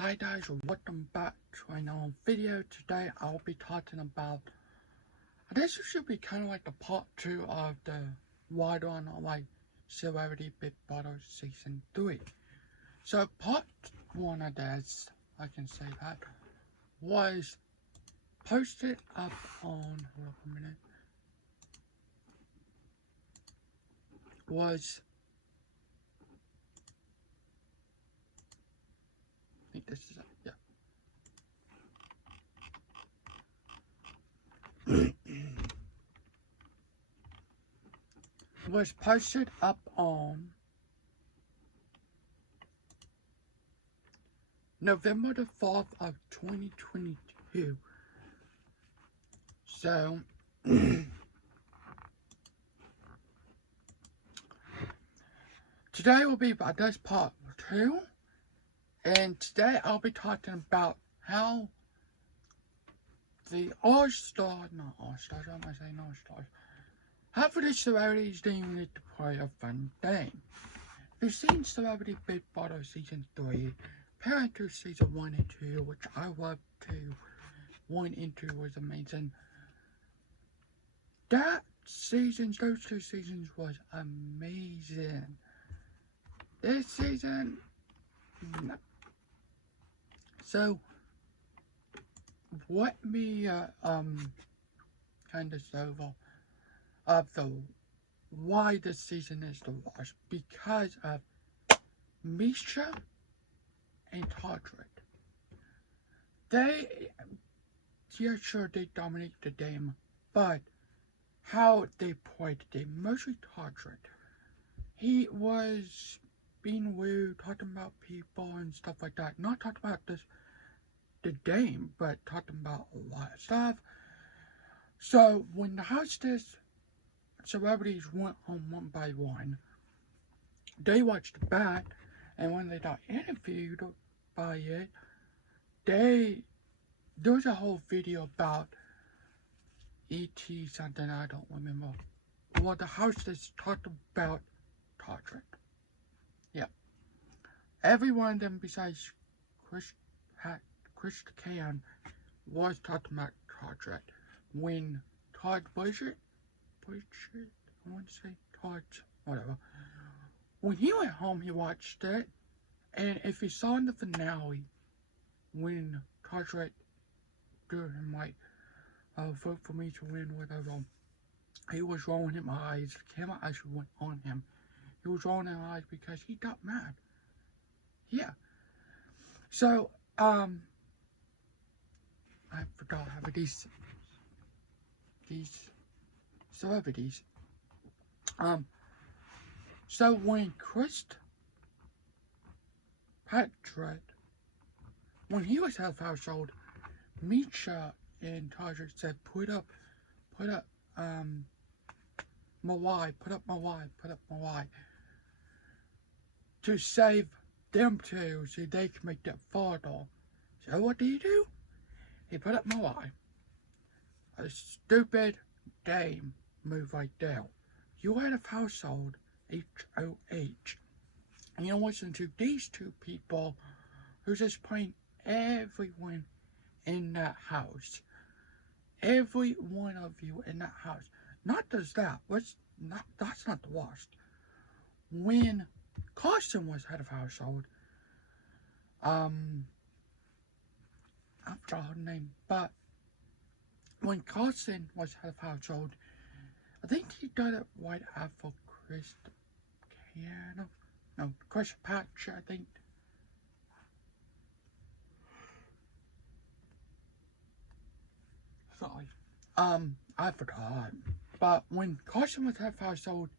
Hi guys, welcome back to another video. Today I'll be talking about, I guess it should be kind of like the part 2 of the Why Do I Not Like Celebrity Big Brother Season 3. So part 1, I guess, I can say that, was posted up on, hold up a minute, was, I think this is it, yeah. Was posted up on November the 4th of 2022. So, today will be about this part 2, and today I'll be talking about how the All-Stars, not All-Stars, why am I saying All-Stars? How for the celebrities deem it to play a fun game. If you've seen Celebrity Big Brother Season 3, compared to Season 1 and 2, which I loved too, 1 and 2 was amazing. Those 2 seasons was amazing. This season, no. So, let me kind of over of the why this season is the worst, because of Misha and Todrick. Yeah, sure, they dominate the game, but how they played the game, mostly Todrick. He was being rude, talking about people and stuff like that. Not talking about the game, but talking about a lot of stuff. So when the hostess celebrities went home one by one, they watched back, and when they got interviewed by it, there was a whole video about E.T. something, I don't remember. Well, the hostess talked about Todrick. Yeah. Every one of them besides Chris Kattan was talking about Todrick. When Todd Bridget, I want to say Todd, whatever. When he went home, he watched it, and if he saw in the finale, when Todrick did him like, vote for me to win, whatever, he was rolling his eyes, the camera actually went on him. He was rolling his eyes because he got mad. Yeah. So, I forgot how these celebrities. So when Chris Patrick, when he was out of household, Misha and Todrick said, put up my wife, to save them two so they can make that photo. So what do? He put up my wife. A stupid game move right there. You out of household, HOH. And you listen to these two people who's just playing everyone in that house. Every one of you in that house. Not just that. That's not the worst. When Carson was head of household, I forgot her name, but when Carson was head of household, I think he got it right after Chris Patch, I think. Sorry. I forgot. But when Carson was head of household,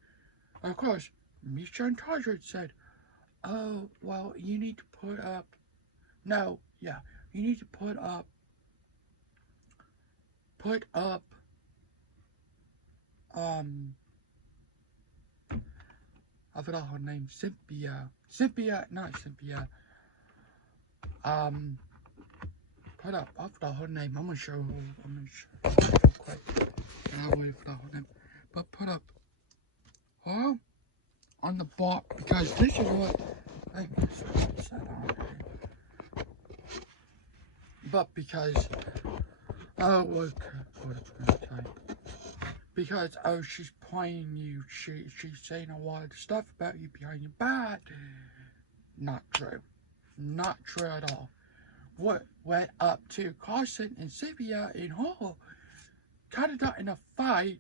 of course, Misha and Todrick said, oh, well, you need to put up, you need to put up, I forgot her name, Cynthia, not Cynthia, put up, I forgot her name, I'm gonna show her real quick, and I really forgot her name, but put up her on the bar, because this is what, I said on here. But because, oh, what can I say? Because, oh, she's playing you, she's saying a lot of stuff about you behind your back. Not true. Not true at all. What led up to Carson and Sylvia in Hall kind of got in a fight,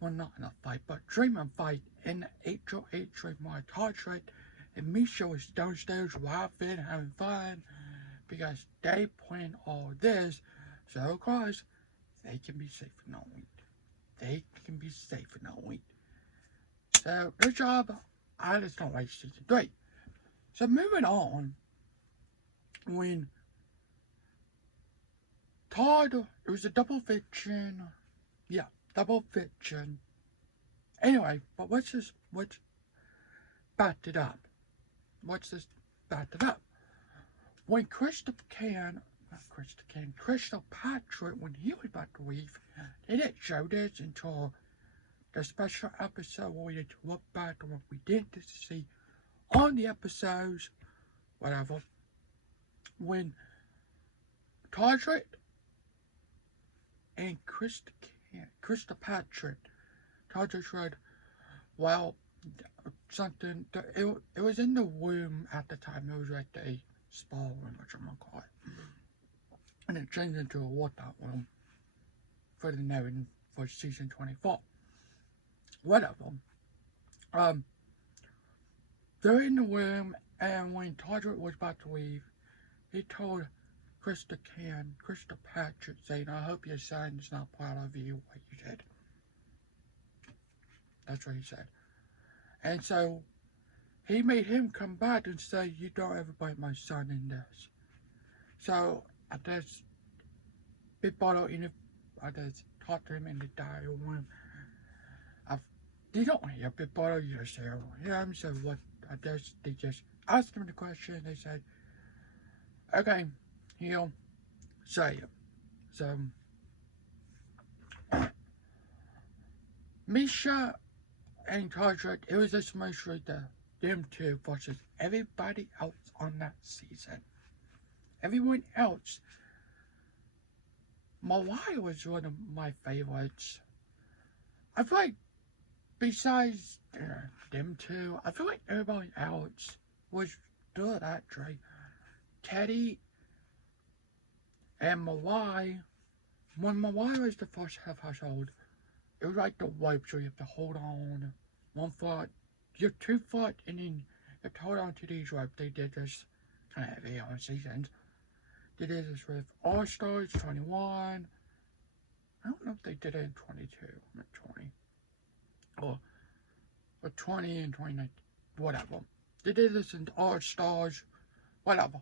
well, not in a fight, but dreaming fight in the HOH Dream Cartwright, and Misha was downstairs laughing, having fun, because they planned all this, so of course, they can be safe and all week. They can be safe and all week. So, good job. I just don't like season 3. So, moving on, when Todd, it was a double fiction. Yeah, double fiction. Anyway, but let's back it up. When Crystal Patrick, when he was about to leave, they didn't show this until the special episode where we had to look back on what we did to see on the episodes, whatever. When Patrick and Crystal Patrick, Patrick said, well, something, it was in the room at the time, it was like the spa room, which I'm gonna call it. And it changed into a workout room for the knowing for season 24. Whatever. They're in the room, and when Patrick was about to leave, he told Crystal Patrick, saying, I hope your son is not proud of you, what you did. That's what he said. And so, he made him come back and say, you don't ever bite my son in this. So, I just, Big Bottle, I just talked to him in the diary room. They don't hear Big Bottle, you just hear him. So, what, they just asked him the question, they said, okay, he'll say it. So, Misha and Todrick, it was just mostly them two versus everybody else on that season. Everyone else. Malaya was one of my favorites. I feel like, besides them two, I feel like everybody else was good actually. Teddy and Malaya, when Malaya was the first household, it was like the ropes where you have to hold on. One foot, you have 2 foot, and then you have to hold on to these ropes. They did this kind of heavy on seasons. They did this with All Stars 21. I don't know if they did it in 22 or 20. Or 20 and 29. Whatever. They did this in All Stars. Whatever.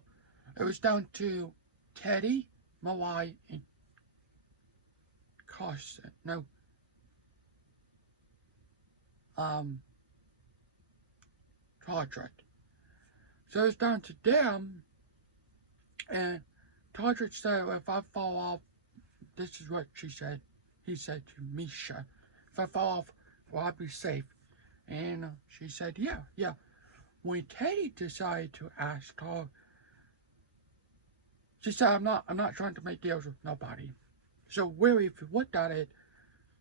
It was down to Teddy, Malaya, and Carson. No. Todrick. So it's down to them, and Todrick said, if I fall off, this is what he said to Misha, if I fall off, will I be safe? And she said, yeah. When Teddy decided to ask her, she said, I'm not trying to make deals with nobody. So really, if you looked at it,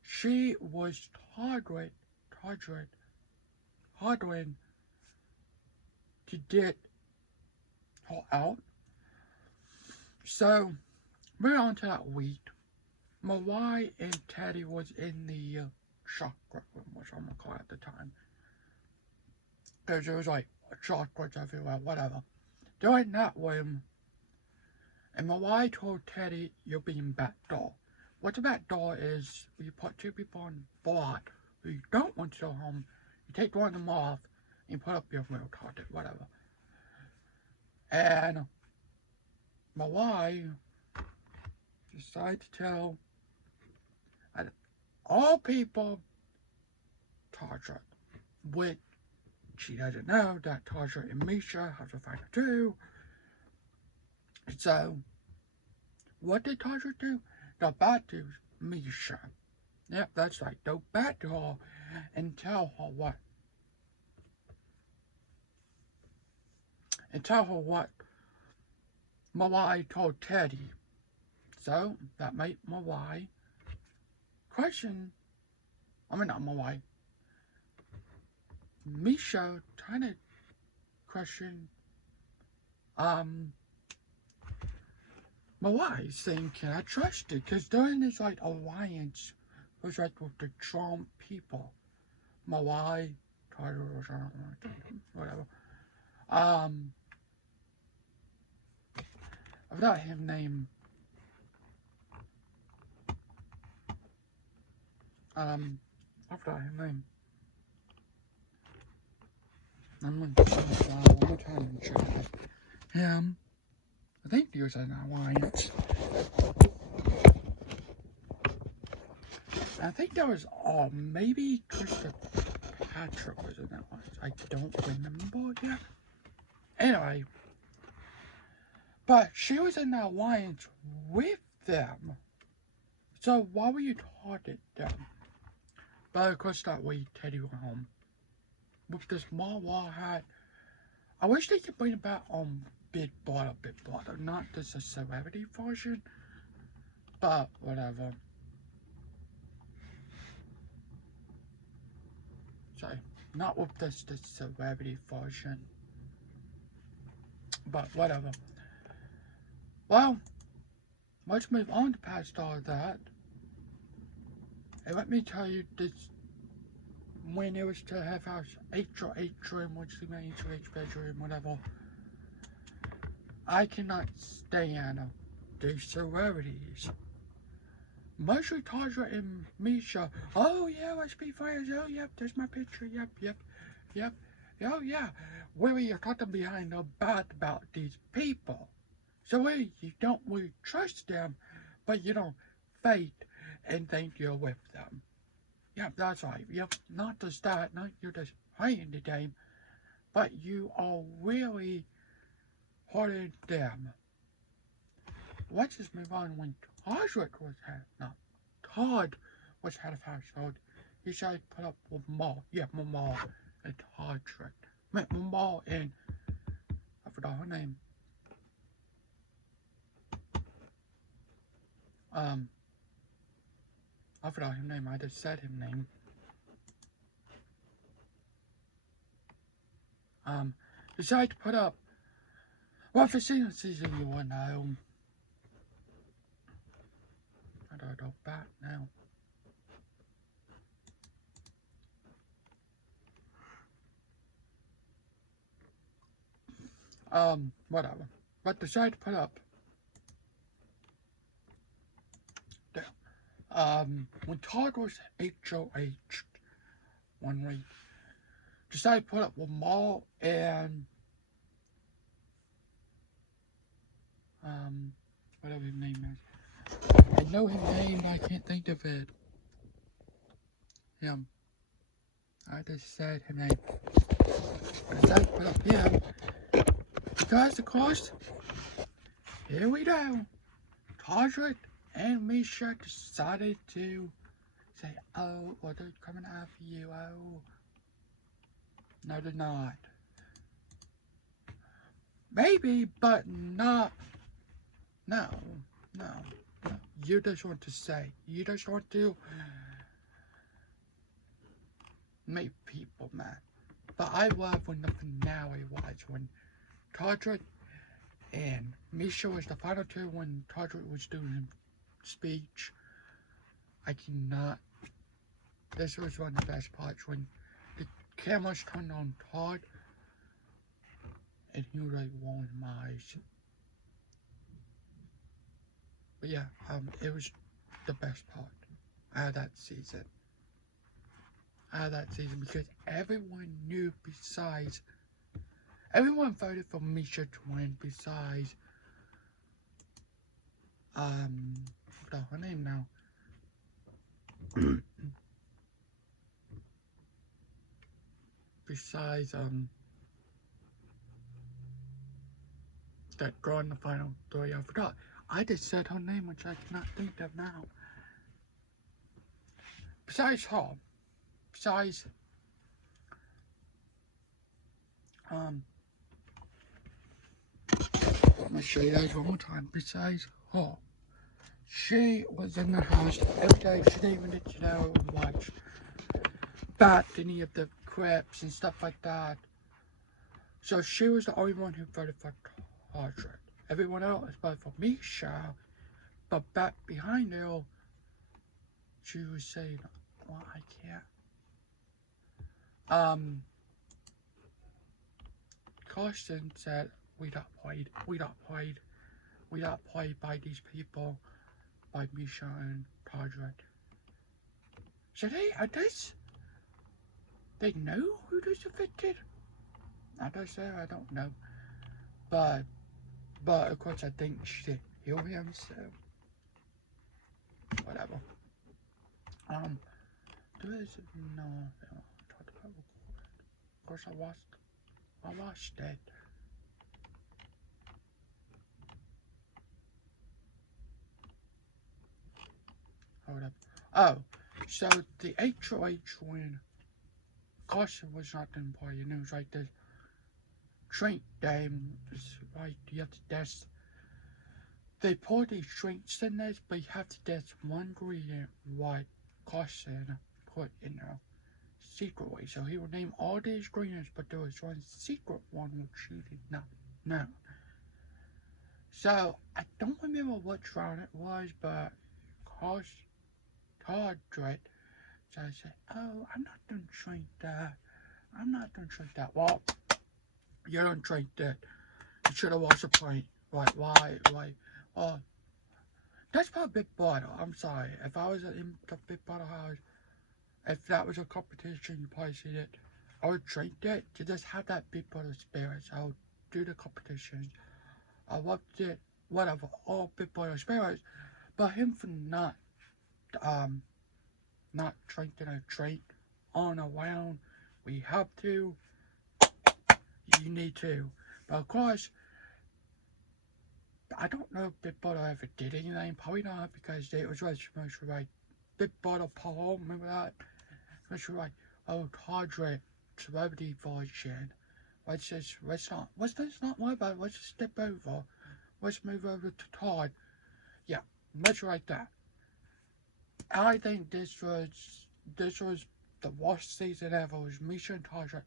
she was Todrick to get her out. So, moving on to that week, Malaya and Teddy was in the chakra room, which I'm gonna call it at the time. Because there was like chakras everywhere, whatever. They're in that room, and Malaya told Teddy, you're being backdoor. What the backdoor is, you put 2 people on board who you don't want to go home, you take one of them off, and put up your real target, whatever. And Malaya decided to tell all people Todrick, which she doesn't know that Todrick and Misha have to find her too. So, what did Todrick do? Go back to Misha. Yep, that's right. Go back to her and tell her what? And tell her what Mawai told Teddy. So, that made Mawai question. I mean, not Mawai. Misha trying to question, Mawai saying, can I trust it? Because during this, like, alliance was, like, with the Trump people. Mawai, whatever. I forgot his name. I forgot his name. I'm gonna try to check him. I think there's an alliance. I think that was maybe Krista Patrick was in that one. I don't remember yet. Anyway, but she was in that alliance with them. So why were you targeting them? But of course that way Teddy went home. With this Mawa hat. I wish they could bring it back on Big Brother, not just a celebrity version. But whatever. Sorry, not with this the celebrity version. But whatever. Well, let's move on to past all that. And let me tell you this, when it was to have house atrium, which means each bedroom, whatever, I cannot stand these celebrities. Mostly Taja and Misha. Oh yeah, let's be friends. Oh yep, there's my picture. Yep. Oh yeah. Where you're talking behind the back about these people. So where you don't really trust them, but you don't fake and think you're with them. Yep, that's right. Yep, not just that, not you're just playing the game, but you are really hurting them. Let's just move on. When Todrick was Todd was head of household, he tried to put up with Maul. Yeah, Maul and Todrick. Maul and I forgot her name. I forgot his name. I just said his name. Decided to put up. Well, for season you will know. I don't know back now. Whatever. But decided to put up. When Todd was HOH one week, decided to put up with Maul and whatever his name is. I know his name, but I can't think of it. Him. I just said his name. I decided to put up him because of course, here we go. Todrick and Misha decided to say, oh, well, they're coming after you, oh. No, they're not. Maybe, but not. No. You just want to say. You just want to make people mad. But I love when the finale was, when Todrick and Misha was the final two, when Todrick was doing his speech. I cannot. This was one of the best parts, when the cameras turned on Todd and he was like rolling my eyes. But yeah, it was the best part out of that season. Because everyone knew besides, everyone voted for Misha to win besides, I forgot her name now. Besides, that girl in the final three, I forgot. I just said her name, which I cannot think of now. Besides her, me show you guys one more time. Besides her, she was in the house every day. She didn't even get to know watch bat any of the clips and stuff like that. So she was the only one who voted for Todrick. Everyone else voted for Misha, but back behind her, she was saying, well, I can't. Carson said, we got played by these people, by Misha and Todrick. So they know who this affected? I don't say, I don't know. But of course I think she did heal him, so whatever. There is no talked about recording. Of course I watched it. Hold up. Oh, so the HOH when Carson was not in play, and it was like this drink game is like you have to test. They pour these drinks in this, but you have to test one ingredient what Carson put in there secretly. So he would name all these ingredients, but there was one secret one which he did not know. So I don't remember which round it was, but Todrick. So I said, oh, I'm not gonna drink that. I'm not gonna drink that. Well, you don't drink that. You should have watched the point. Why? Oh, that's probably a big bottle. I'm sorry. If I was in the big bottle house, if that was a competition, you probably see it. I would drink it to just have that big bottle of spirits. I would do the competitions. I loved it, whatever, all big bottle of spirits. But him for not drinking a drink on around, we have to, you need to. But of course, I don't know if Big Bottle ever did anything, probably not, because it was really mostly like Big Bottle Paul, remember that? Mostly like, oh, Todrick, celebrity version. Let's not worry about it, let's just step over. Let's move over to Todd. Yeah, much like that. I think this was the worst season ever. It was Misha and Todrick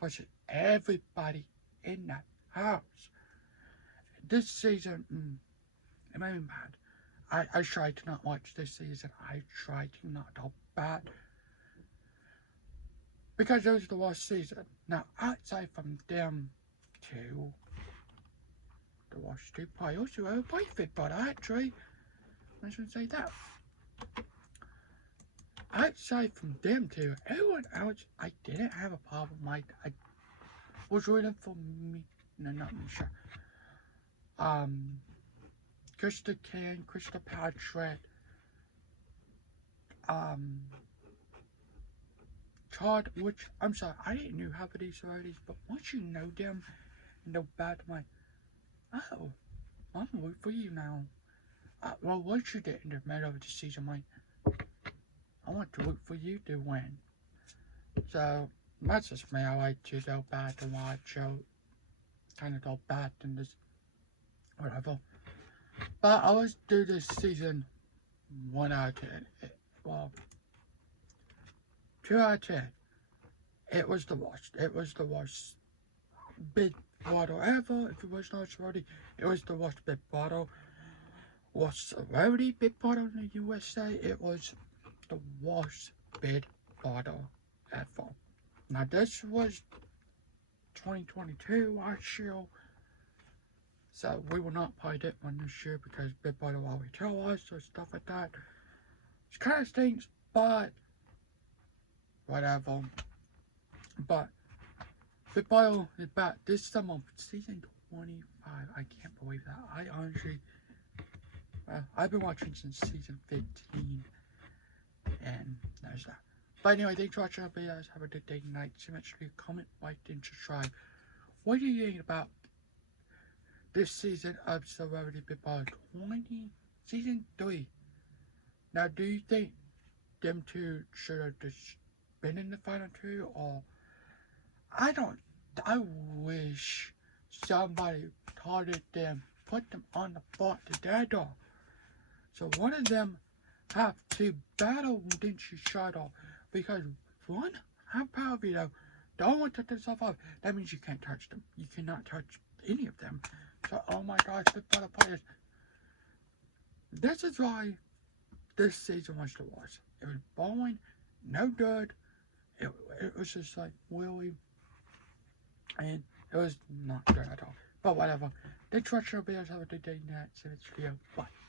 versus everybody in that house. This season, it made me mad. I tried to not watch this season. I tried to not talk bad. Because it was the worst season. Now, outside from them two, the worst two players who ever played football, actually, I should say that. Outside from them two, everyone else, I didn't have a problem. I was rooting for me. No, not Misha. Krista Ken, Krista Patrick, Todd, which, I'm sorry, I didn't know half of these celebrities, but once you know them and know bad, I'm like, oh, I'm rooting for you now. Well, once you get in the middle of the season, I'm like, I want to root for you to win. So, that's just me. I like to go back and watch, kind of go back in this, whatever. But I always do this season 1 out of 10. Well, 2 out of 10. It was the worst. It was the worst Big Bottle ever. If it was not celebrity, it was the worst Big Bottle. Worst celebrity Big Bottle in the USA. It was the worst Big Bottle ever. Now this was 2022 last year. So we will not play that one this year because Big Bottle always tell us or stuff like that. It kind of stinks, but whatever. But Big Bottle is back this summer, season 25. I can't believe that. I honestly, I've been watching since season 15, and there's that. But anyway, thanks for watching our videos. Have a good day, night. So much for your comment, like, and subscribe. What do you think about this season of Celebrity Big Brother 20, season 3? Now, do you think them two should have just been in the final two, or I wish somebody taught them put them on the fort to their door. So one of them have to battle Denshu Shadow because one, how power veto, the only one to touch themselves off, that means you can't touch them. You cannot touch any of them. So, oh my gosh, the battle players. This is why this season was the worst. It was boring, no good. It was just like really, and it was not good at all. But whatever. Thanks for watching our videos. Have a good day. Next video. Bye.